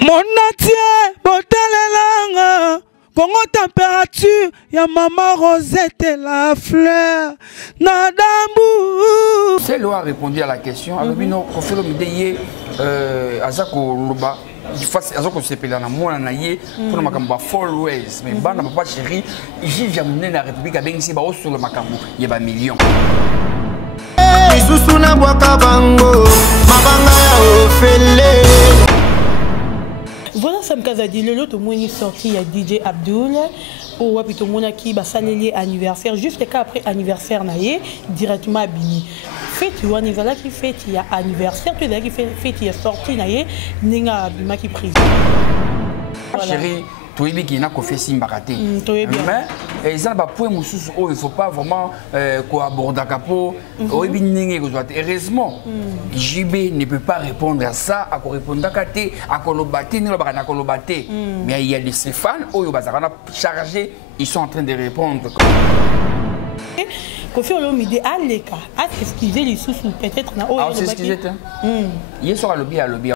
Mon atier, botalelanga, Congo température, ya maman Rosette la fleur, Nadambu. C'est lui a répondu à la question. Alors, nous avons fait l'idée, Azako Loba, Azako Sepela, moi, naïe, pour le Macamba followers, mais bana papa chéri, j'y viens mener la République à Bengsi, sur le Macambo, il y a un million. Susuna Bwakabango, Mabanga ya Ofele. Voilà, Sam Kazadi, le lot, au moins, il est sorti, il y a DJ Abdul, ou plutôt mon qui va s'allier anniversaire, juste après anniversaire, directement à Bini. Fête, tu vois, Nizala qui fête, il y a anniversaire, tu vois, qui fait fête, il y a sorti, Ninga Bima qui prise. Chérie, tu es qui n'a qu'au fait Simbaraté. Mais ils ont pas pour il ne faut pas vraiment aborder à capot. Heureusement, JB ne peut pas répondre à ça, à répondre à Kate, à Kolobaté, à Kolobaté. Mais il y a des Stéphane, chargé, ils sont en train de répondre. Kofi Olomide a l'écart, à s'excuser les sous peut-être. Ah, c'est ce qu'ils étaient. Hier soir à lobby.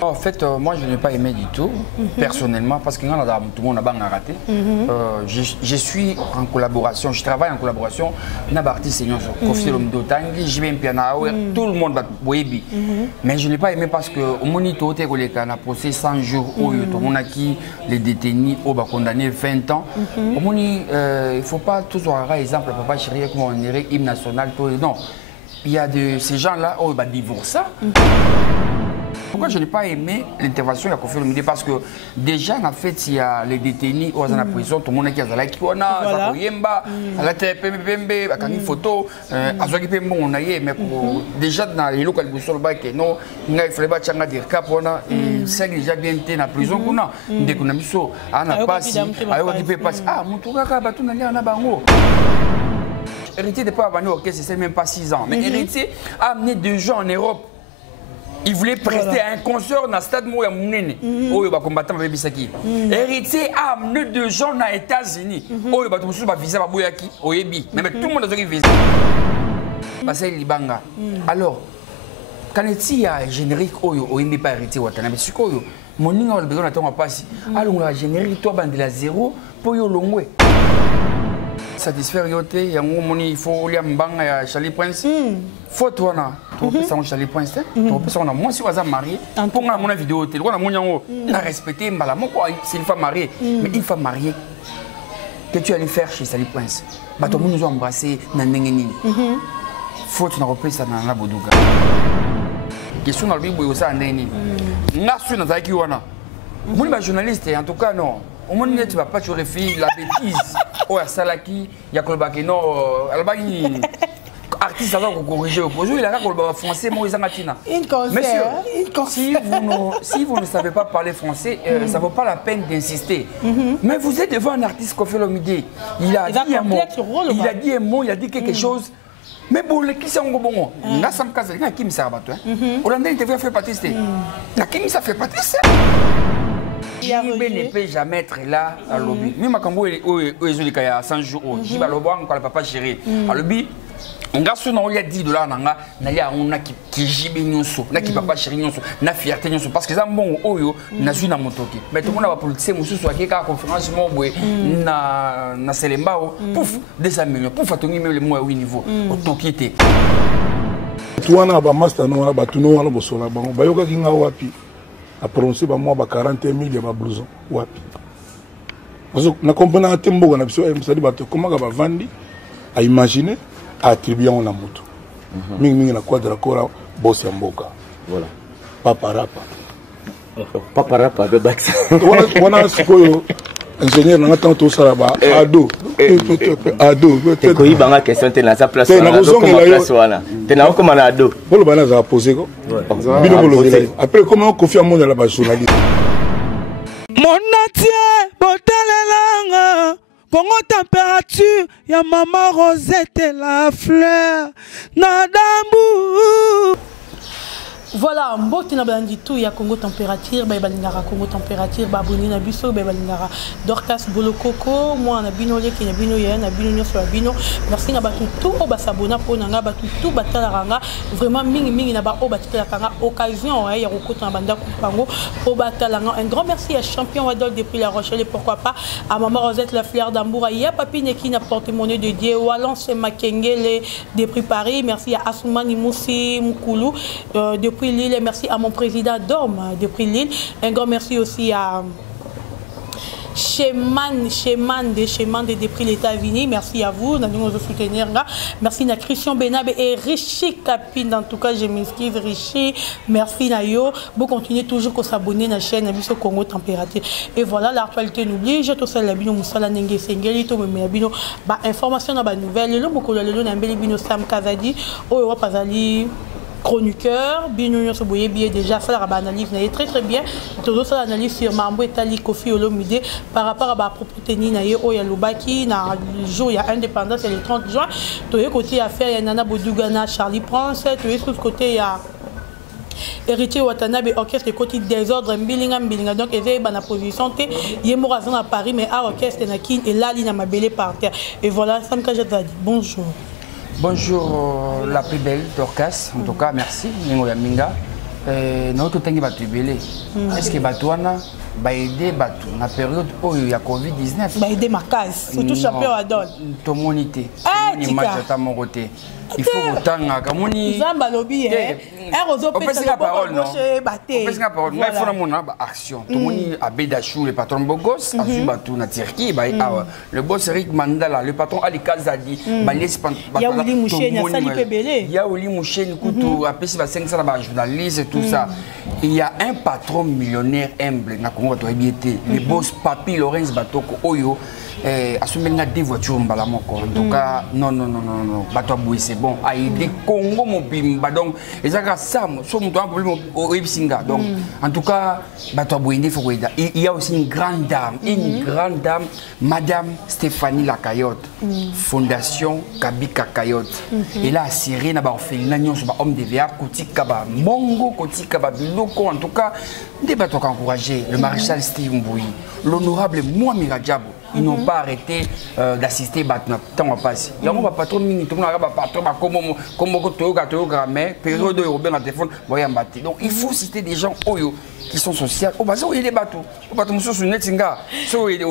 En fait, moi je n'ai pas aimé du tout, personnellement, parce que tout le monde a raté. Je suis en collaboration, je travaille en collaboration avec l'artiste Kofi Olomide Tangi, JB Mpiana, tout le monde va Boebi. Mais je n'ai pas aimé parce que au moniteur, on a procès 100 jours, on a qui les détenus, on va condamner 20 ans. Il ne faut pas toujours avoir exemple, papa chéri, comme on dirait, hymne national, non. Il y a de ces gens-là, on va divorcer. Pourquoi je n'ai pas aimé l'intervention de Kofi Olomide? Parce que déjà, en fait, il y a les détenus dans la prison, tout le monde qui a la Kiwana, Zakoyemba, la TPMB, à une photo, à ce qui peut mais déjà dans les locaux de non, il fallait pas dire cap, c'est déjà bien été dans la prison, dès qu'on a mis ça, on a passé, ah, mon tour, on a bango. Héritier de pas avoir c'est même pas 6 ans, mais Héritier a amené 2 gens en Europe. Il voulait prester à un concert dans le stade Mouya Mounene. Oh, il va combattre avec Bissaki. Héritier a amené 2 gens aux États-Unis. Oh, il va tomber sur le visa Bouyaki. Oh, Ebi. Mais tout le monde a un visa. Parce qu'il Libanga. Alors, quand il y a un générique, oh, il n'est pas héritier. Mais c'est quoi? Mon nom a besoin d'attendre à passer. Alors, on a un générique, toi, bande de la 0 pour y aller. Satisfaire yoté ya ngomoni il faut lia mbanga ya Charlie Prince photo wana to pesa on Charlie Prince to pesa on moi si waza marié pour nga mona vidéo té wana monyango na respecter mbala moko c'est une femme mariée mais une femme mariée que tu allais faire chez Charlie Prince ba to nous embrasser na ndengeni photo na repesa na na boduga question na bibo yo sa ndeni nga su na zaki wana moni ba journaliste en tout cas non au monde tu vas pas tu refies la bêtise. Oh, Salaki, il y a Kolbaki, non, Albani, artiste, alors qu'on corrige au projet, il a un français, moi, ils ont Monsieur, si vous ne savez pas parler français, ça ne vaut pas la peine d'insister. Mais vous êtes devant un artiste Kofi Olomide. Il a dit un mot, il a dit quelque chose. Mais bon, les qui sont bon, là, ça me casse, il y a qui me sert à battre. Hollandais, il devait faire pâtisser. La qui me ça fait pâtisser. JB ne peut jamais être là à lobby. Même quand vous êtes à 100 jours, JB va le voir encore le papa chéri. À lobby, on a $10 on a qui JB nyonso, na qui papa chéri nyonso, na fierté nyonso parce que ça bon oyo na su na motoki. Mais tout le monde va politicien musu soit qui ka conférence mo boy na Selembao, pouf 200 millions, pouf atongi même le mois au niveau. Otokité. Toi na ba master no na ba tuno na bosola bango. Bayoka kinga wapi? A prononcer ba moi ba 41 000 ya ba blouson wapi parce que na comprendre tembo na biso msali bato comment ba vandi a imaginer a attribuer on la moto mingi na quadra kora boss ya mboka voilà papa rapa de bax wana sikoyo ingénieur na tanto saraba ado te ko ibanga question te na sa place wana te na ko mana ado bolo bana za poser ko après comment Kofi a monde la ba journaliste mon atier botalelanga Congo température ya maman Rosette la fleur Nadambu. Voilà, mbote na bandi tout ya Congo température, ba balingara Congo température, ba boni na biso, ba balingara Dorcas Bolokoko, moi na bino le ki na bino ya na bino nyoso na bino. Merci na batu tout o ba sabona po na nga batu tout batala ranga, vraiment mingi na ba o batala kanga occasion ya rokota na banda kupango o batala nga. Un grand merci à Champion Wadol depuis La Rochelle et pourquoi pas à Maman Rosette la fleur d'Amboura, ya papi neki na porte-monnaie de Dieu, Walance Makengele depuis Paris, merci à Assoumani Moussi Moukoulou depuis Lille, merci à mon président Dom depuis Lille. Un grand merci aussi à Cheman depuis les États-Unis. Merci à vous, nous nous soutenir. Merci à Christian Benab et Richie Capine. En tout cas, je m'excuse, Richie. Merci Nayo. Vous continuez toujours à s'abonner à la chaîne Abisso Congo Température. Et voilà, l'actualité n'oublie. Je te salue la bino Moussala Nenge Sengeli. To me bino ba information na ba nouvelle. Le moko le na mbeli bino Sam Kazadi. O wa pazali chroniqueur, bien sûr, déjà fait la analyse très bien. Tout ça l'analyse sur Mambo et Tali Kofi Olomide par rapport à la propriété Ninaye Oyalobaki, na jour il y a indépendance, c'est le 30 juin. Tout le côté affaire il y a Nana Bodougana, Charlie Prince, tout le côté il y a Héritier Watanabe orchestre de côté désordre Mbilinga donc il y a une position t Yemorazan à Paris mais à orchestre Nakin et là il y a ma belle par terre. Et voilà, Sam Kajata dit bonjour. Bonjour, la plus belle Dorcas. En tout cas, merci. Ningo ya minga. Notre temps batu belé. Est-ce que batouana va aider batu na période où il y a Covid-19? Va aider ma case. Surtout champion Adol. Ton monité. Ni match à ta moroté. Il faut autant à Moni. Zamba lobby hein. On peut se la parole non. On peut se la parole. Mais il faut mon action. Tout le monde a Bédachou, le patron Bogos, a vu Batou na Turquie, le boss Eric Mandala, le patron Ali Kazadi, il y a Oli Mouché, il y a Sali Pebele. Il y a Oli Mouché, Koutou, a PC 500 journalistes et tout ça. Il y a un patron millionnaire humble na Congo Toyebiété, le boss Papi Lorenz Batoko Oyo. Assumé des voitures en tout cas non bateau boué c'est bon a des Congo mon bimba donc et ça ça so mon problème au Ripsinga donc en tout cas bateau boué il y a aussi une grande dame madame Stéphanie Lacayotte fondation Kabika Kayotte et là Syrie na ba orphelinat sur ba homme de VA kotika ba mongo kotika ba biloko en tout cas des bateaux encouragés le maréchal Steve Mbouyi l'honorable Mohamed Radjabou. Ils n'ont pas arrêté d'assister à temps passé. Il y a un patron mini, tout le monde a un patron comme période où il y a un téléphone, donc il faut citer des gens qui sont sociaux. Au bas, il y a des bateaux. Au bas, sur le net, il y a des bateaux, il y a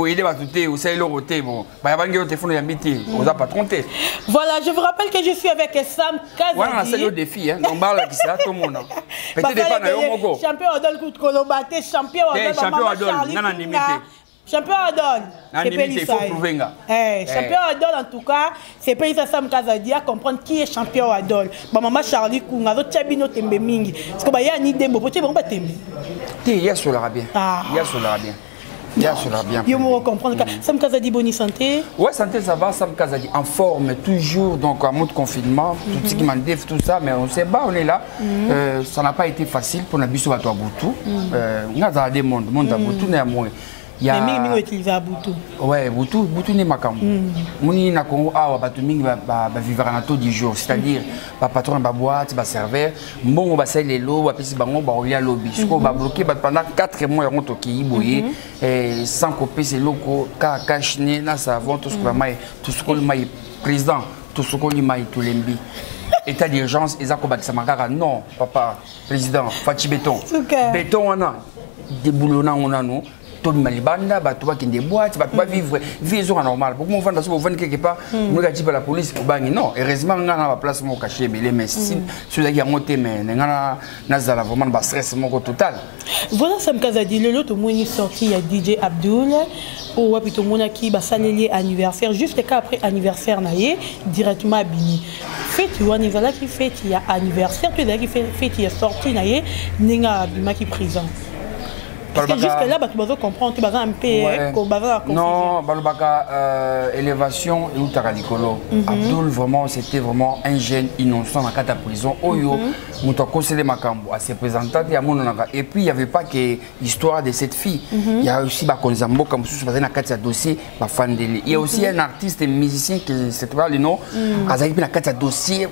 des bon, il y a un téléphone, il y a un téléphone, on n'a pas trompé. Voilà, je vous rappelle que je suis avec Sam Kazadi. Voilà, c'est le défi, on parle qui ça, tout le monde. Peut-être pas dans champion Adol Kolobaté, champion Adol, champion Adol, c'est Pélissa. Champion Adol, en tout cas, c'est Pélissa Sam Kazadi à comprendre qui est champion Adol. Maman Charlie Kunga, Tchabino Tembe Mingi. Parce qu'il y a une idée, mais il pas Tembe. Il y a sur l'arabien. Il y a sur l'arabien. Il y a sur l'arabien. Il faut comprendre. Sam Kazadi, bonne santé. Oui, santé, ça va. Sam Kazadi, en forme, toujours, donc en mode confinement, tout ce qui m'en déf, tout ça, mais on sait pas, on est là. Ça n'a pas été facile pour Nabiso Bato à Boutou. On a des mondes à Boutou, néanmoins. Il y a mais utilisé à Boutou. Ouais, Boutou n'est pas comme Mouni na Congo a Batou Ming va vivre en tout 10 jours, c'est-à-dire ba patron ba boîte, ba serveur, bon ba sel les lots, ba pesi bango ba olia lobby. Ce qu'on va bloquer pendant 4 mois on to ki boyer et sans couper ces locaux ka kashne na savon tout ce que mai tout ce que le mai président tout ce que le mai tout lembi. État d'urgence et Zako Baksamakara non papa président Fati béton. Béton on a des boulonnants on a nous tout malibanda batouba qui des boîtes batouba vivre vivre normal beaucoup on vend ça quelque part on regarde la police au bang non heureusement on a la place mon caché mais si ceux qui ont monté mais n'ana nazala vraiment bas stress mon total. Voilà Sam Kazadi le lot au moins il sorti il y a DJ Abdul au wapito mona qui ba salelier anniversaire juste après anniversaire naie directement à Bini. Fête tu vois Nizala qui fête il y a anniversaire tu qui fait il y a sorti naie ninga bima qui présent. Parce que jusque-là, tu vas comprendre, tu vas un peu. Non, Balobaka, élévation et Outaralikolo. Abdul, vraiment, c'était vraiment un jeune innocent dans la prison. Oyo, Moutako Sele Makambo, à ses présentants, et puis il n'y avait pas que l'histoire de cette fille. Il y a aussi Bakonzambo, comme sous dans un dossier, il y a aussi un artiste et musicien qui se trouve le nom, Azali dans un dossier.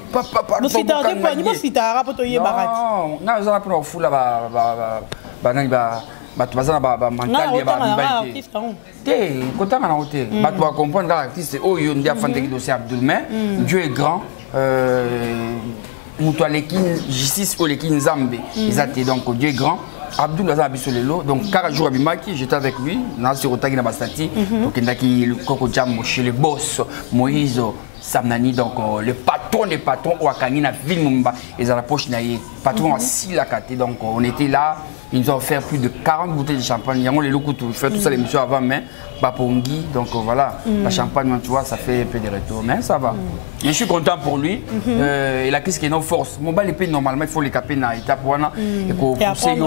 Bato bazana ba mental ba mibali te kotanga na hotel bato ba comprendre l'artiste oyo ndia fandeki dossier Abdul mais Dieu est grand muto alekin justice olekin nzambe ezate donc Dieu est grand Abdul aza biso lelo donc 40 jours abimaki j'étais avec lui na sur otaki na bastati donc ndaki le Koko Jam chez le boss Moïse Samnani donc le patron des patrons au Akangi na ville Mumba et dans la poche naie patron à Silakate donc on était là. Ils nous ont offert plus de 40 bouteilles de champagne. Ils ont les locaux tout fait tout ça l'émission avant mais Bapongi donc voilà la champagne tu vois ça fait un peu de retour mais ça va. Je suis content pour lui. Il a qu'est-ce qui est nos forces. Mon bal épée normalement il faut les caper na étape wana et qu'on pousser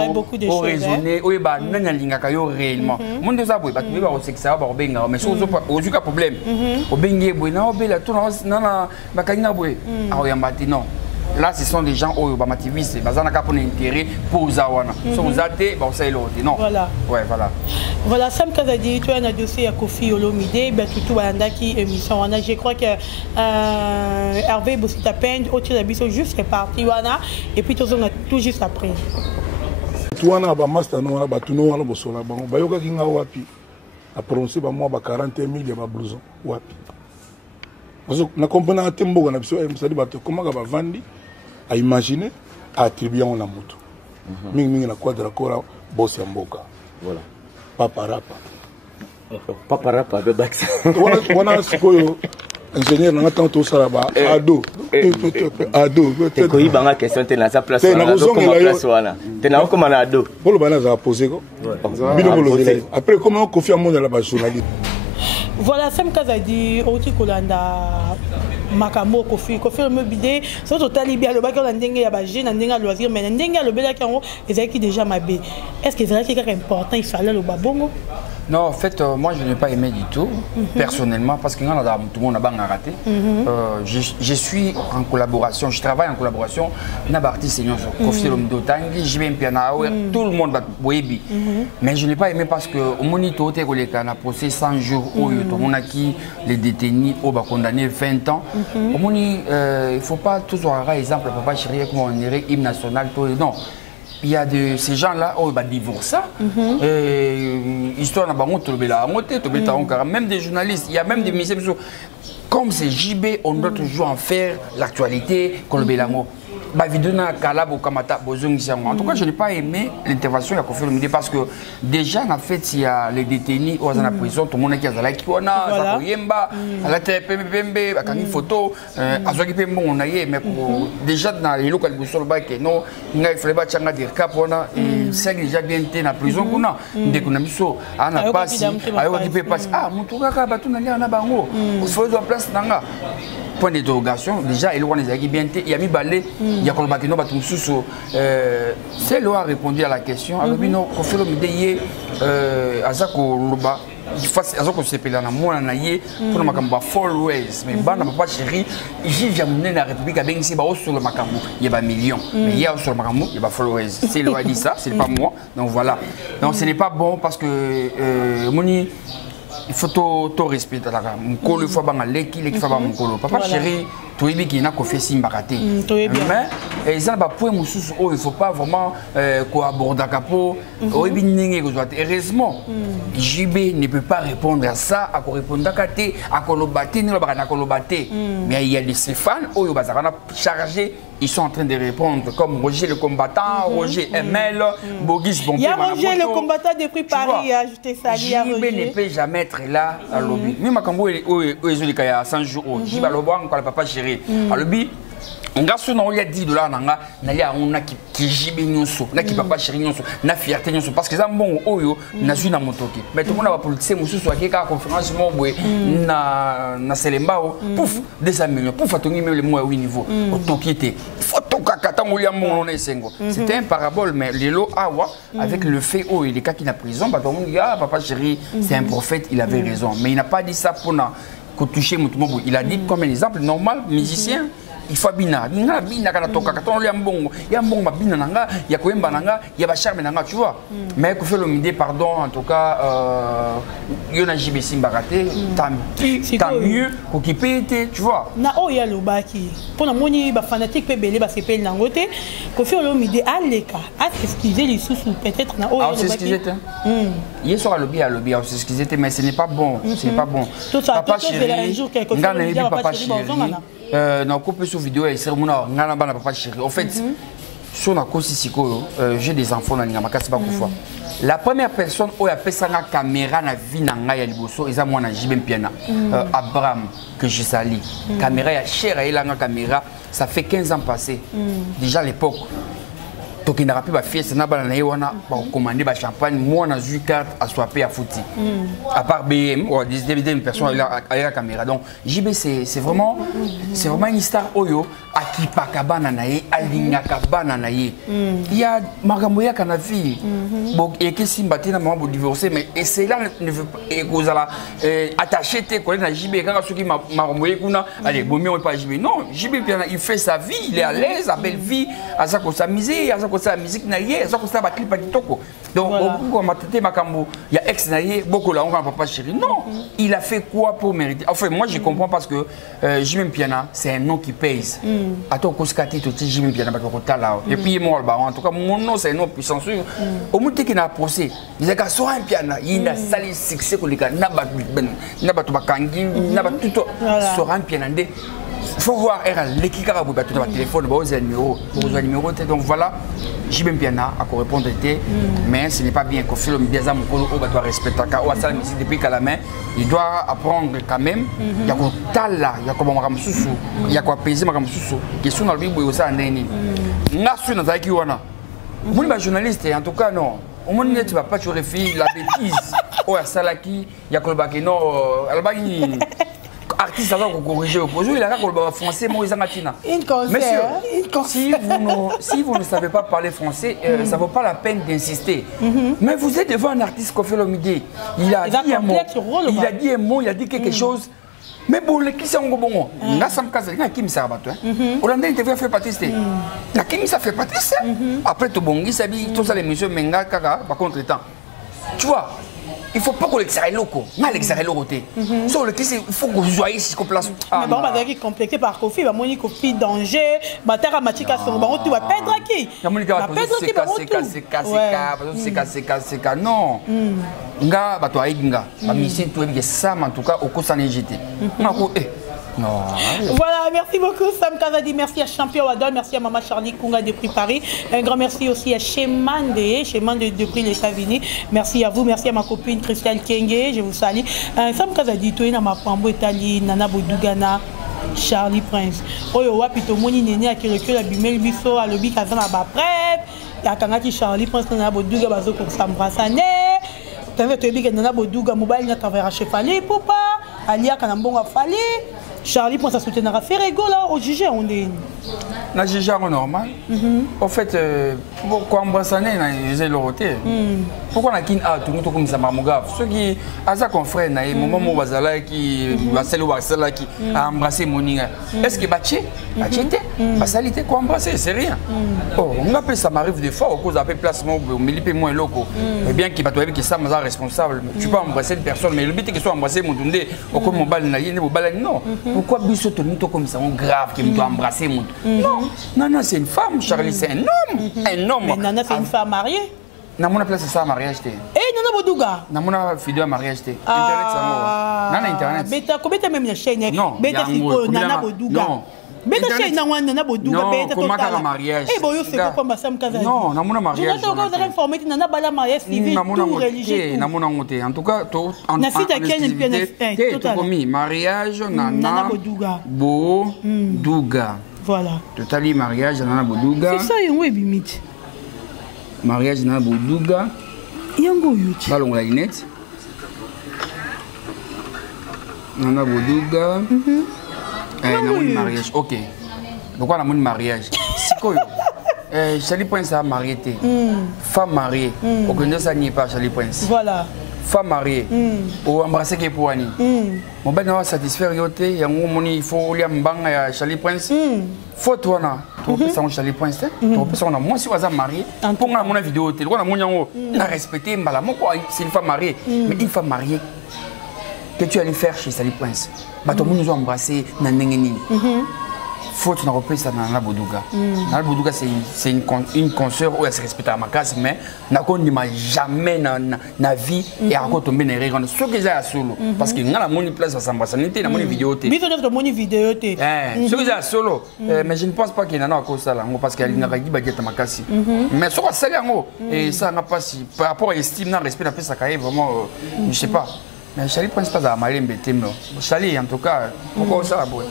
au raisonner au ba nanya lingaka yo réellement. Mon deux aboué ba tu va au sexe ba obenga mais sur au juka problème. Obengé boy na obela tout na ba kanina boy. Ah oyambati non. Là, ce sont des gens qui ont activistes, ils ont un intérêt pour Zawana. Si vous avez l'autre, non. Voilà. Ouais, voilà. Voilà, Sam Kazadi, tu as un dossier à Kofi Olomide, tout qui émission. Je crois que Hervé Bossitapend, autre émission juste est parti, et puis tout juste après. Tout le monde master no na batuno wana bosola bango bayoka kinga wapi a prononcé ba moi ba 41 000 ya ba blouson wapi. Parce que na comprendre tembo na biso msadi bato comment ba vandi à imaginer à attribuer on la moto mingi na quadra kora boss ya mboka voilà papa rapa be baxa wana sikoyo ingénieur na tanto saraba ado te ko ibanga question te na sa place wana te na ko mana ado bolo bana za poser ko bino bolo après comment confier monde la ba journaliste. Voilà, Sam Kazadi, Oti Kolanda, Makambo, Kofi Olomide, c'est totalement bien. Le bac on a ndenge ya bagé, na ndenge loisir, mais ndenge le bel qui en haut, ils qui déjà mabé. Est-ce que c'est quelque chose important il fallait le babongo? Non, en fait, moi je n'ai pas aimé du tout, personnellement, parce que tout le monde a raté. Je suis en collaboration, je travaille en collaboration avec l'artiste Kofi Olomide, tout le monde va boyebi. Mais je n'ai pas aimé parce que au moniteur, on a procès 100 jours où les détenus ont condamné 20 ans. Il ne faut pas toujours avoir exemple, papa chéri, comme on dirait, hymne national, non. Il y a de ces gens-là qui ont divorcé. Histoire de même des journalistes, il y a même des ministères. Comme c'est JB, on doit toujours en faire l'actualité. En tout cas, je n'ai pas aimé l'intervention de Kofi Olomide parce que déjà, en fait, il y a les détenus qui sont en prison, tout le monde qui a la Kiwana, Zakoyemba, la TPMB, la photo, mais déjà dans les locaux de non, il fallait pas changer de cap, c'est déjà bien été en prison. Dès qu'on a mis ça, on a passé, ah, mon tour, il faut de la place. Point d'interrogation, déjà, il y a mis balai, il y a Kolbakino Batumsuso. C'est lui a répondu à la question. Alors, Kofi Olomide, Azako Loba, Azako Sepelana, moi, pour ma followers, mais Bana Papa Chéri, j'ai jamais la République à Bengsi, sur le Makamou, il y a un million. Mais il y a sur le Makamou, il y a followers. C'est lui a dit ça, c'est pas moi. Donc voilà. Donc ce n'est pas bon parce que Moni. Il faut tout respecter. Il faut que papa chéri, tu es bien qui fait si mbaraté. Mais ils ont pas point moussous. Il faut pas vraiment aborder capot. Heureusement, JB ne peut pas répondre à ça. À répondre à Kate, à Kolobaté, mais il y a des Stéphane où ils sont chargés. Ils sont en train de répondre comme Roger le combattant, Roger ML, Bogis Bombay. Il y a Roger le combattant depuis Paris, ajouté ça. JB ne peut jamais être là à lobby. Même quand il y a 100 jours, JB a le papa chéri. À lobby, nga so na oya $10 nanga na ya on na ki jibe nyonso na ki papa chéri nyonso na fierté nyonso parce que ça mbongo oyo na zui na motoki mais tout le monde va politicien mususu akeka conférence mo boye na selembao pouf 200 millions pouf atongi même le mois au niveau otokité photo kakata molia mon na esengo c'était un parabole mais lelo awa avec le fait oh il est cas qui na prison bah tout le monde dit ah papa chéri c'est un prophète il avait raison mais il n'a pas dit ça pour na toucher mutumo il a dit comme un exemple normal musicien il faut bina kana toka katolo ya mbongo mabina nanga ya koemba nanga ya ba charme nanga tu vois mais ko fait le midi pardon en tout cas yona JB Simba raté tant mieux ko kipete tu vois na o ya lobaki pona moni ba fanatique pe belé ba sepel nangote ko fait le midi aleka à s'excuser les sous peut-être na o ya lobaki hier soir à lobby à s'excuser mais ce n'est pas bon ce n'est pas bon papa chéri un jour quelque chose papa chéri na coupe sur vidéo et c'est mon ngana bana papa chéri en fait sur na kosi sikoyo j'ai des enfants na ngama kasi ba kufa la première personne où a pesa na caméra na vie na nga ya liboso eza mwana JB Mpiana Abraham que je salue caméra ya cher et la caméra ça fait 15 ans passé déjà à l'époque toki na rapide ba fiesta na bana na yewana ba commander ba champagne moi na ju carte à swapper à fouti à part BM ou des personnes à la caméra donc JB c'est vraiment une star oyo akipa kabana na ye alinga kabana na ye il y a makambo ya kana vie bon et que Simba tina maman bo divorcer mais et c'est là ne veut et kozala attaché te ko na JB quand soki makambo ye kuna allez bon mais pas JB non JB il fait sa vie il est à l'aise à belle vie à ça ko s'amuser la musique na yé ça ça ba clip kitoko donc beaucoup matete makambo il y a ex na yé beaucoup là on va papa chéri non il a fait quoi pour mériter enfin moi je comprends parce que JB Mpiana c'est un nom qui pèse attends koskati to JB Mpiana ba ko tala et puis moi en tout cas mon nom c'est un nom puissant sûr au moins qui na procès il ka so un piano il a sali succès ko lika na ba to bakangi na ba tout so un piano ndé il faut voir l'équipe qui a le téléphone, le numéro. Donc voilà, JB Mpiana a répondre mais ce n'est pas bien qu'on fait le bien on doit respecter la musique depuis qu'à la main. Il doit apprendre quand même. Il y a quoi tala, il y a quoi maramususu, il y a quoi peser maramususu. Question dans le bible aussi en dernier. Nasu na zaki wana. Moi les journalistes en tout cas non. Au moins tu vas pas tu réfléchir la bêtise. Oh ya salaki, il y a quoi le non, albani. Artiste avant qu'on corrige au projet, il a un français, moi ils ont monsieur, si vous ne savez pas parler français, ça ne vaut pas la peine d'insister. Mais vous êtes devant un artiste qu'on fait le midi. Il a dit un mot, il a dit quelque chose. Mais bon, les qui sont bon, là ça me casse, il y a qui me sert à battre. On a dit fait pâtisser. Il y a qui me fait pâtisser. Après tout bon, il s'habille tout ça les messieurs menga kaka par contre temps. Tu vois. Il ne faut pas qu'on l'exagère loco. Mal l'exagère loco. Sur le il faut que vous soyez ici sur place. Mais bon, on va compléter par Kofi, on va Kofi danger, bataille matika son baron, tu vas perdre qui? Non. Nga bato ainga. Amisi tu es ça en tout cas au cours sanégité. Non. Voilà, merci beaucoup Sam Kazadi, merci à Champion Wadon, merci à Maman Charlie Kunga de Prix Paris, un grand merci aussi à Chemande de Prix les États-Unis, merci à vous, merci à ma copine Christelle Kenge, je vous salue. Sam Kazadi, tu es dans ma pambo Italie, Nana Bodugana, Charlie Prince. Oyo wapito moni nene à qui recule à Bimel Bisso, à l'obi Kazana ba prête, et à Kangaki Charlie Prince, Nana Boduga bazo pour s'embrasser. Tu as vu que Nana Boduga mobile n'a pas fait Fali Poupa, Alia Kanambonga Fali. Charlie pense à soutenir à Ferrego là au juge on est na juge normal en fait pourquoi embrasser na loroté pourquoi na kin a tout comme ça mamogaf ceux qui à ça confrère na moment mo bazala qui basela qui a embrassé moninga est-ce que baché basalité quoi embrasser c'est rien oh on appelle ça m'arrive des fois au cause appel placement mais lipe moins loco et bien qui pas toi qui ça mais responsable tu peux embrasser une personne mais le but est que soit embrasser mon dundé au comme mon bal na yene bal non. Pourquoi Bissot comme ça, grave, qui me doit embrasser mon... Non, non, c'est une femme, Charlie, c'est un homme. Un homme. Mais Nana, c'est une femme mariée. Nana place ça à mariage. Eh, Nana Bodouga. Nana vidéo à mariage. Internet, ça va. Nana, Internet. Beta, comment tu as même la chaîne? Non, Beta, Nana Bodouga. Non. Beta, chaîne, Nana Bodouga. Non, comment tu as mariage? Eh, bon, c'est quoi comme ça, Kazadi? Non, Nana mariage. Je n'ai pas informé que Nana Bala mariage civil, tout religieux. Nana monté. En tout cas, en exclusivité, mariage, Nana Bodouga. Voilà. Totali mariage Nana Boudouga. C'est ça, yango ebimiti. Mariage Nana Boudouga. Yango yuti. Balon la Inette. Nana Boudouga. Un mariage. Ok. Pourquoi on a un mariage? C'est quoi? Charlie Prince a marié. Femme mariée. Au Canada, ça n'y est pas Charlie Prince. Voilà. Femme mariée. Ou embrasser qui est pour Annie. Mon ben va satisfaire yoté. Il y a un moment il faut lui embang à Charlie Prince. Faut toi na. Tu peux ça Charlie Prince. Tu peux ça on a moi si on a marié. Pour moi mon vidéo té. On a mon yango. Na respecter mbala. Moi quoi c'est une femme mariée. Mais une femme mariée que tu allais faire chez Charlie Prince. Bah tout le monde nous a embrassé na nengeni. Faut tu n'as pas ça dans la Boudouga. Nana Boudouga c'est une consoeur où elle se respecte à ma casse mais n'a qu'on n'image jamais na vie et à côté tomber les règles. Ce que j'ai à solo parce que n'a la money place à s'embrasser. N'était la money vidéo té. Bisous notre money vidéo té. Ce que j'ai à solo. Mais je ne pense pas qu'il y en a à cause ça là parce qu'elle n'a pas dit baguette à ma casse. Mais ce que c'est là et ça n'a pas si par rapport à l'estime n'a respect la paix ça caille vraiment je sais pas. Mais Charlie pense pas à Malé Mbete Charlie en tout cas pourquoi ça boy.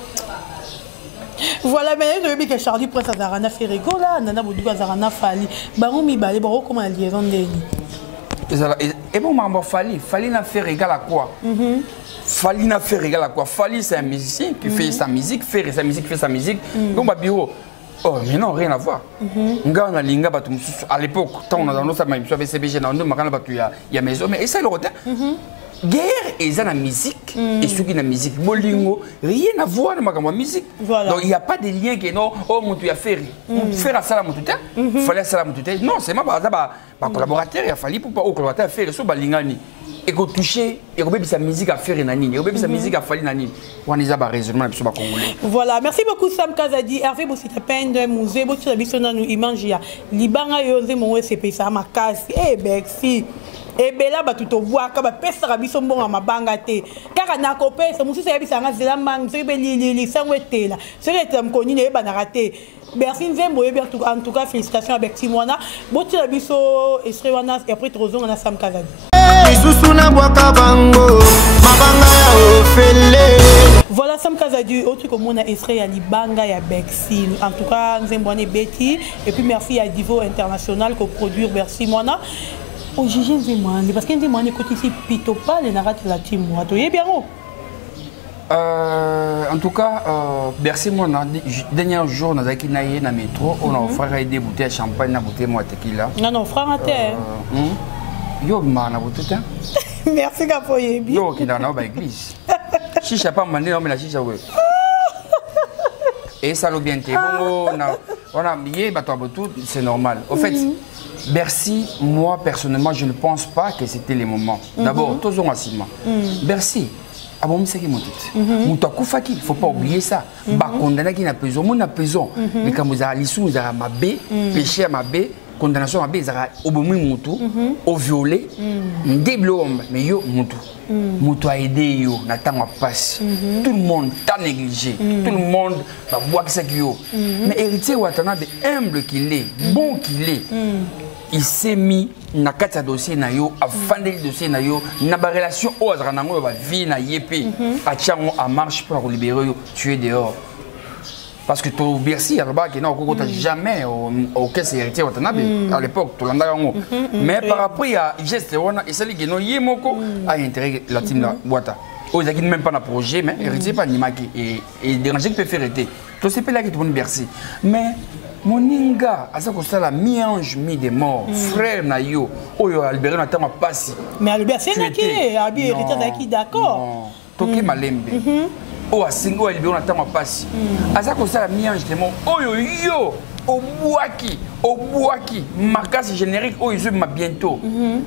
Voilà, mais je veux que Charlie Prince Azarana fait rigola, Nana Boudouga Azarana Fali. Baron Mibale, Baron comment la liaison d'Eli. Et bon, maman, Fali n'a fait régal à quoi? Fali n'a fait régal à quoi? Fali c'est un musicien qui fait sa musique, fait sa musique, fait sa musique. Donc, ma bureau. Oh, mais non, rien à voir. On a linga batum à l'époque, quand on a dans nos samay, sur BCBG, dans nos marins batu, il y a maison, mais et ça le retard. Guerre et ça la musique et ceux qui la musique bolingo rien à voir avec ma musique. Donc il n'y a pas de lien que non oh mon tu as fait faire à ça la mon tout fallait ça la mon tout non c'est ma collaborateur il a fallu pour pas au collaborateur faire so balingani et que toucher et que sa musique à faire nani et que sa musique à fallu nani on a ba raisonnement sur ba congolais. Voilà, merci beaucoup Sam Kazadi Hervé Bosita Pende musée bo tu bisona nous image ya libanga yonze mon CP ça ma casse eh Bexi et bela ba tout voir ka ba pesa ka biso mbonga mabanga te kaka na ko pesa musu se yebisa nga zela mang se be li sangwetela se rete mkoni ne ba na raté merci nzembo yebi en tout cas félicitations avec Timwana boti la biso esrewana et après trozonga na Sam Kazadi isusu na bwaka bango mabanga ya ofele. Voilà Sam Kazadi autre comme on a esre ya libanga ya Bexi en tout cas nzembo ne Betty et puis merci à Divo International qui produire merci Mwana. Oh, Gigi Nzemane, parce que Nzemane écoute ici Pito pas les narratifs la team moi. Tu es bien en tout cas, merci moi. Dernier jour, nous avons été dans le métro, on a offert des bouteilles de champagne, des bouteilles de tequila. Non, frère à terre. Yo, man, bouteille. Merci Gafoye. Yo, qui est dans l'église. Si je ne sais pas, mais la chicha, oui. Et ça l'a bien été. Bon, on a mis, c'est normal. Au fait, Bercy, moi personnellement, je ne pense pas que c'était les moments. D'abord, tous ont assis. Bercy, il ne faut pas oublier ça. Condamné qui n'a pas besoin, n'a prison. Mais quand vous avez l'issue, vous avez ma baie, péché à ma baie, condamnation à ma baie, vous avez au violé, mais yo, moutou. Moutou a aidé yo, n'attend pas passe. Tout le monde t'a négligé. Tout le monde va boire ce qu'il y a. Mais héritier Watanabe, humble qu'il est, bon qu'il est, il s'est mis dans le dossier à fonder le dossier na ba relation au azranango ba vie na yepé a tiango a marche pour libérer tuer dehors parce que to Bercy à là-bas qui n'a jamais au caisse héritier Watanabe à l'époque to landa ngo mais par rapport à geste wana et celle qui no yemoko a intérêt la team la boîte aux qui même pas na projet mais héritier pas nimaki et déranger peut faire été to c'est pas là qui tout Bercy mais Moninga, ça que ça la mi-ange, mi-des morts, frère Nayo, Oyo Albert n'a pas passé. Mais Albert, c'est qui Abi héritier qui d'accord. Non, Toké Malembe. Oh, Singo Albert n'a pas passé. Ça que ça la mi-ange des morts, Oyo Yo, au Bouaki, Marcas générique, Oyo ma bientôt.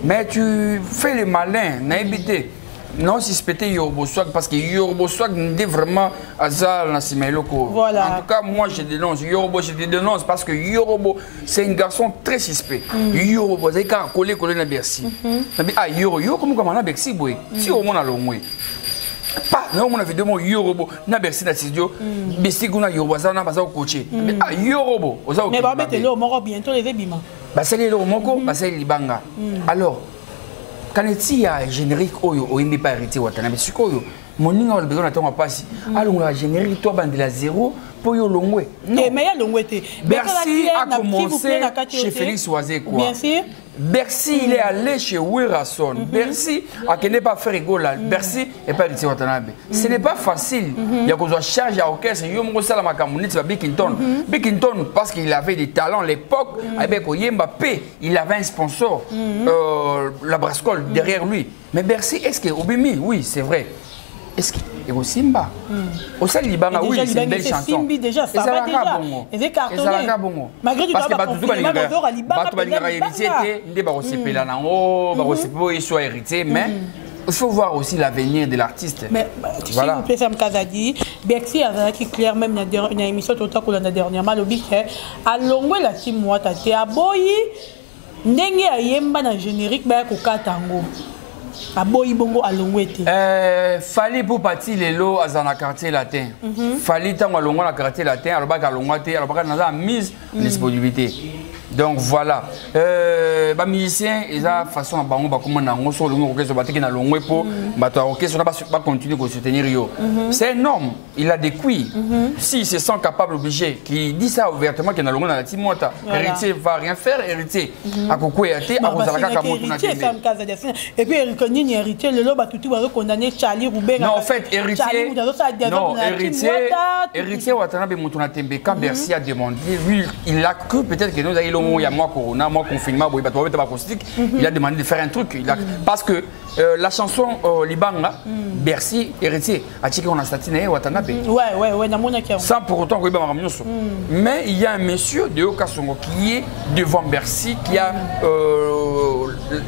Mais tu fais le malin, n'a évité. Non, suspecté Yorbo Swag parce que Yorbo Swag n'est vraiment Azal Nasiméloko. Voilà. En tout cas, moi je dénonce Yorbo, je te dénonce parce que Yorbo c'est un garçon très suspect. Yorbo, c'est quand collé na Bercy. Ah Yorbo, comment on a Bercy boy? Si au moins à l'omwe. Pas, non, on a vu deux mots Yorbo, na Bercy na studio. Bercy qu'on a Yorbo, ça n'a pas au coaché. Ah Yorbo, mais va mettre le mort bientôt les ébima. Bah c'est les moko, bah c'est libanga. Alors. Quand il y a un générique, il n'y a pas hérité Watanabe. mon ninga le besoin d'attendre pas si alors la générique toi bande la zéro pour yo longwe mais il y a longwe Bercy a commencé chez Félix Oisé quoi bien sûr Bercy il est allé chez Werason Bercy a qu'elle n'est pas faire rigoler Bercy et pas Héritier Watanabe ce n'est pas facile il y a qu'on doit charger à orchestre yo mo sala makamuni c'est Bickinton parce qu'il avait des talents à l'époque avec Mbappé il avait un sponsor la Brascole derrière lui mais Bercy est-ce que Obimi oui c'est vrai est-ce que au Simba au Sal Libanga oui c'est une belle chanson déjà ça va déjà et c'est cartonné malgré tout parce que soit héritier mais il faut voir aussi l'avenir de l'artiste. Mais voilà. S'il vous plaît, Sam Kazadi, Bercy a qui clair même dans une émission tout qu'on a dernièrement le bic à longue la team moi t'as à boyi ndenge ayemba na générique ba ko katango. Aboyi bongo alongwete. Fallait pour partir les lots à la quartier latin. Fallait tant alongo la quartier latin, alors bas alongwate, alors bas na mise disponibilité. Donc voilà. Bah musicien, ils ont façon à bango bah comment na ngoso longo orchestre batiki na longwe po bah toi orchestre n'a pas continuer à soutenir yo. C'est énorme. Il a des couilles. Si se sent capable obligé, qui dit ça ouvertement qu'il na longo na la timota. Héritier va rien faire, héritier. À Koko et à Rozalaka Kamoto na Tembe. Et puis Nini héritier le loba tout va condamner Charlie Roubaix. Non en fait héritier. Non héritier Watanabe Mutuna Tembe quand Bercy a demandé lui il a cru peut-être que nous il y a moi corona moi confinement il a demandé de faire un truc parce que la chanson Libanga Bercy héritier a dit qu'on a statiné Watanabe sans pour autant mais il y a un monsieur de Okasongo qui est devant Bercy qui a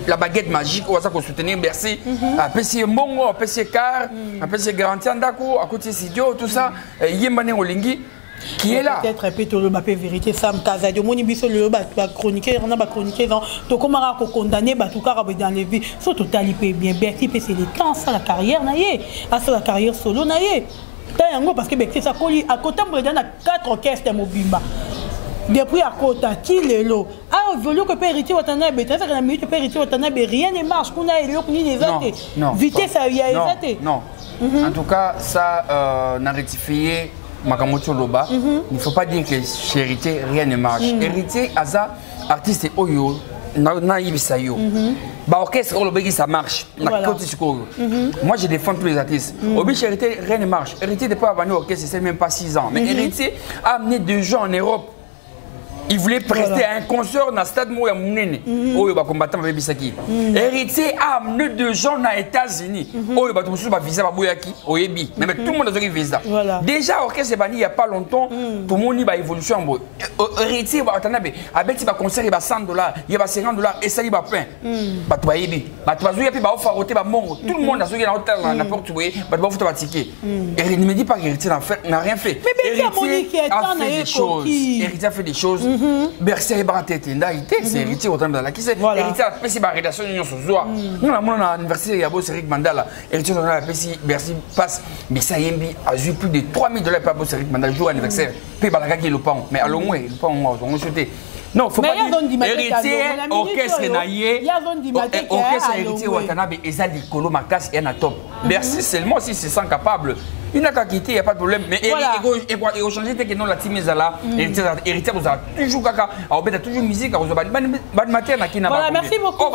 la baguette magique on va soutenir Bercy à PC Mongo à PC Car à PC Garantie Andako à côté Sidio tout ça Yembane Olingi qui est là peut-être répéter le mapé vérité Sam Kazadi moni biso le ba chroniquer on a ba chroniquer dans to comment ko condamner ba tout cas dans les vies so total bien Bercy c'est le temps ça la carrière naie à la carrière solo naie tango parce que Bercy ça colle à côté dans 4 orchestres mobimba depuis à côté qui le lot ah volo que héritier Watanabe ça que la minute héritier Watanabe rien ne marche qu'on a élio ni les autres vitesse ça y a exacté non en tout cas ça n'a rectifié Makamoto Loba, il ne faut pas dire que chez Héritier, rien ne marche. Héritier, Aza, artiste Oyo, Naïbisayo. Orchestre, ça marche. Moi, je défends tous les artistes. Chez Héritier, rien ne marche. Héritier, depuis avoir venu au orchestre, c'est même pas 6 ans. Mais Héritier a amené des gens en Europe. Il voulait prester à un concert dans le stade Mouya Mounene. Oh, il va combattre avec Bisaki. Héritier a amené des gens aux États-Unis. Oh, il va tomber sur le visa Bouyaki, au Ebi. Mais tout le monde a eu visa. Déjà, l'orchestre il n'y a pas longtemps, tout le monde a évolution. Héritier va attendre. Avec il va concert, il va $100, il va $50 et ça il va pain. Bah tu vas Ebi. Bah tu vas jouer puis bah offrir bah mon. Tout le monde a joué dans l'hôtel dans n'importe où. Bah tu vas offrir ticket. Et ne me dis pas qu'Héritier n'a rien fait. Héritier a fait des choses. Héritier a fait des choses. Bercy est bratété, c'est héritier au temps de la qui c'est héritier a fait la rédaction de Sozoa. Nous avons un anniversaire, il y a beau Eric Mandala, héritier de la Bercy passe, mais ça y est, a eu plus de $3000 par beau Eric Mandala jour anniversaire. Puis Balaga qui le pont, mais à long le pont on va sauter. Non, faut pas dire héritier orchestre naïe, orchestre héritier Watanabe et ça dit Kolo Makas et Anatop. Bercy seulement si c'est sans capable. Il n'a qu'à quitter, il n'y a pas de problème. Mais il faut changer que non la team est là. Héritier, vous avez toujours caca. Vous avez toujours musique. Voilà, merci beaucoup.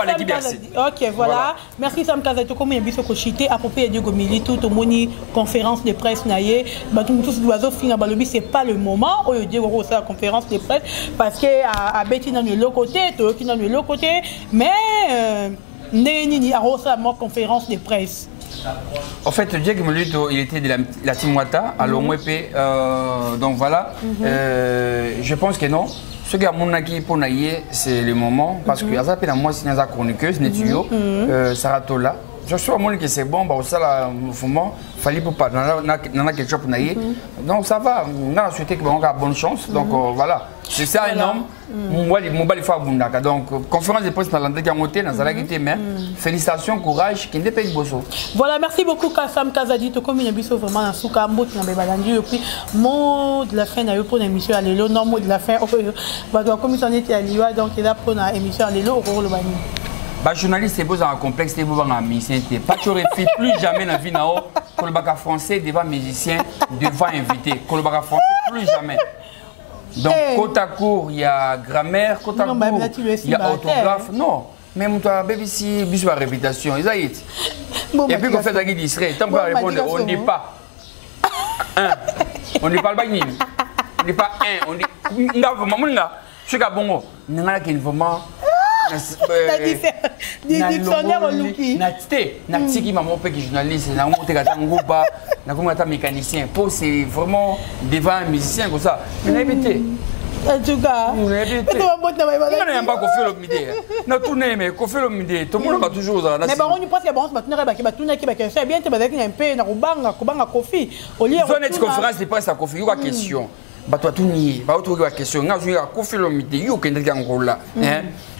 Ok, voilà. Merci Sam Kazadi. Comme il y a beaucoup chité à propos de Diego Milito, tout le monde conférence de presse naïe. Tous les oiseaux finissent à Balobi, c'est pas le moment où il dit qu'on la conférence de presse parce que à Betty dans le côté, toi qui dans le côté, mais Néni a reçu la conférence de presse. En fait, Diego Milito, il était de la team Wata à l'OMWP, donc voilà. Je pense que non. Ce qui a mon acquis pour naïe, c'est le moment parce que ça fait moi si nous chroniqueuse, Netuyo, Saratola. Je suis à mon que c'est bon, bah ça la mouvement, fallait pour pas, n'en a quelque chose pour naïe. Donc ça va, on a souhaité que on a bonne chance, donc voilà. C'est ça un homme. Mon bal faut abondaka. Donc conférence de presse dans l'endroit qui a monté dans la guité mais félicitations, courage, qui n'est pas une bosso. Voilà, merci beaucoup Sam Kazadi. Tout comme il y a biso vraiment dans souka mbot na bebalandi et puis mot de la fin na yo pour l'émission à l'élo, non mot de la fin. Bah donc comme on était à Liwa donc il a pour l'émission à l'élo au le bani. Bah, journaliste, c'est beau un complexe, c'est beau un musicien. Pas que tu aurais fait plus jamais dans la vie, que le bac français devant musicien, devant invité. Que le bac français, plus jamais. Donc, côte à court, il y a grammaire, côte à court, il y a orthographe. Non, même toi, BBC, bis la réputation, ils aillent. Et puis, qu'on fait des distraits, tant qu'on va répondre, on ne dit pas un. On ne parle pas une. On ne dit pas un. On dit, je suis à bon, on a une vraiment. Dictionnaire au Luki. Natiki maman qui journaliste, na monté kata ngouba, na comme kata mécanicien. Pour c'est vraiment devant un musicien comme ça. Mais n'habité. En tout cas. On n'habité. On n'a pas fait le midi. Na tourné mais qu'on fait le midi. Tout le monde va toujours là. Mais bon on pense que bon c'est maintenant ba tourner qui ba que c'est bien te ba avec un peu na kubanga coffee. Au lieu zone de conférence de presse à coffee, il y a question. Bah toi tout ni, bah autre question. Nga jouer à coffee le midi, yo kende ki ngola.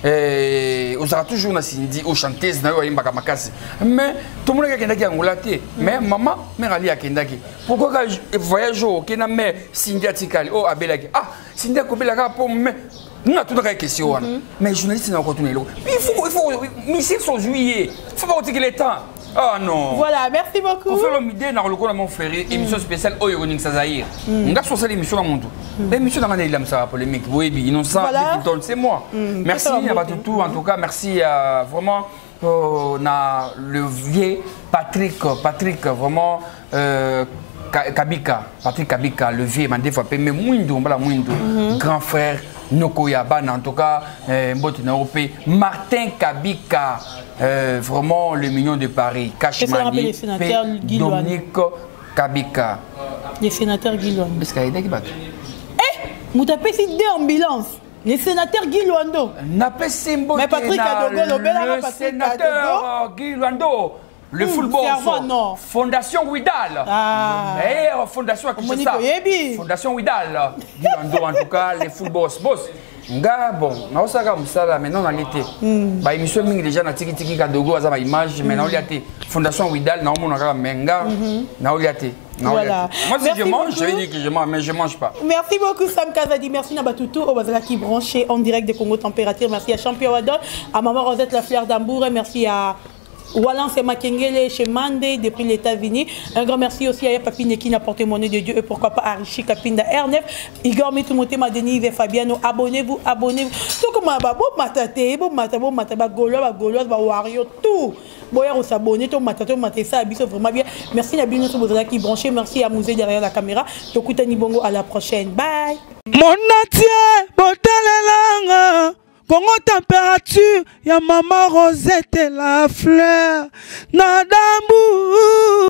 On sera toujours na Cindy au chanteuse na yo imba kamakasi. Mais tout le monde qui est en Angleterre, mais maman, mère Ali a kendaki. Pourquoi quand voyage au Kenya mais Cindy atikali oh abelaki. Ah, Cindy a coupé la carte pour mais nous a tout la question mais journaliste n'a pas tourné là. Il faut misser son juillet. Faut pas retirer le temps. Ah non. Voilà, merci beaucoup. On fait le midi dans le coin de mon frère, émission spéciale Oyonik Sazaïr. On a choisi l'émission dans mon tour. L'émission dans la Nilam ça polémique. Oui, innocent, c'est moi. Merci à tout en tout cas, merci à vraiment le vieux Patrick vraiment Kabika, Patrick Kabika, le vieux, m'a fois mais Mouindou, grand frère Nokoyaban, en tout cas, Martin Kabika, vraiment le million de Paris, Kachmani, Dominique Kabika. Le sénateur Guilouando. Est-ce qu'il y a des qui vous tapez ces deux ambulances. Le sénateur Guilouando. Mais Patrick Adogo, le sénateur Guilouando. Le football, Fondation Widal. Meilleure fondation à Kinshasa. Fondation Widal. En tout cas, les football boss. Nga bon, na osaka musala maintenant na l'été. Ba émission mingi déjà na tiki tiki kadogo azama image mais na oliate. Fondation Widal na omona ka menga na oliate. Voilà. Moi si je mange, je vais dire que je mange mais je mange pas. Merci beaucoup Sam Kazadi, merci na Batutu au Bazala qui branché en direct de Congo Température. Merci à Champion Wadon, à Maman Rosette la fleur d'Ambour, merci à Walance et Makengele chez Mandé depuis les États-Unis. Un grand merci aussi à Papine qui n'a porté monnaie de Dieu et pourquoi pas à Richie Kapinda R9. Igor Mitoumote Madeni et Fabiano. Abonnez-vous, abonnez-vous. Tout comme bon matate, bon mataba gaulois, wario, tout. Boya on s'abonne, tout matate, ça abisso vraiment bien. Merci Nabino Sobozala qui branché. Merci à Mouzé derrière la caméra. Tokutani Bongo à la prochaine. Bye. Mon natie, botalelanga. Congo température, ya maman Rosette la fleur, nadambu.